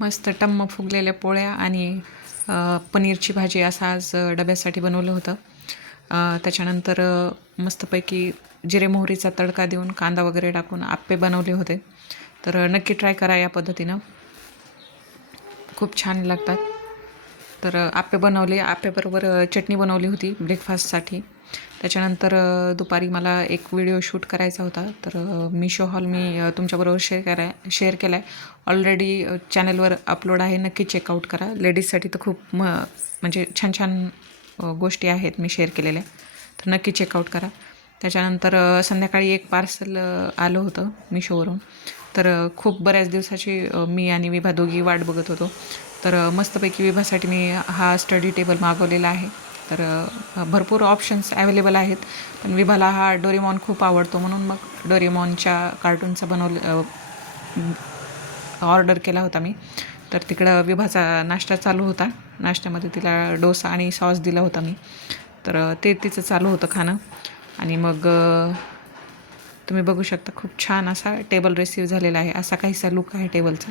मस्त टम्म फुगलेल्या पोळ्या आणि पनीरची भाजी असं आज डब्यासाठी बनवलं होतं. त्याच्यानंतर मस्तपैकी जिरे मोहरीचा तडका देऊन कांदा वगैरे टाकून आप्पे बनवले होते. तर नक्की ट्राय करा या पद्धतीनं, खूप छान लागतात. तर आप्पे बनवले, आप्याबरोबर चटणी बनवली होती ब्रेकफास्टसाठी. त्याच्यानंतर दुपारी मला एक व्हिडिओ शूट करायचा होता. तर मिशो हॉल मी तुमच्याबरोबर शेअर केला आहे. ऑलरेडी चॅनलवर अपलोड आहे, नक्की चेकआउट करा. लेडीजसाठी तर खूप म्हणजे छान छान गोष्टी आहेत मी शेअर केलेल्या, तर नक्की चेकआउट करा. त्याच्यानंतर संध्याकाळी एक पार्सल आलं होतं मिशोवरून. तर खूप बऱ्याच दिवसाची मी आणि विभा दोघी वाट बघत होतो. तर मस्तपैकी विभासाठी मी हा स्टडी टेबल मागवलेला आहे. तर भरपूर ऑप्शन्स अवेलेबल आहेत, पण विभाला हा डोरेमॉन खूप आवडतो, म्हणून मग डोरेमॉनच्या कार्टूनचा ऑर्डर केला होता मी. तर तिकडं विभाचा नाश्ता चालू होता. नाश्त्यामध्ये तिला डोसा आणि सॉस दिला होता मी. तर ते तिचं चालू होतं खाणं. आणि मग तुम्ही बघू शकता खूप छान असा टेबल रिसीव झालेला आहे. असा काहीसा लुक आहे टेबलचा.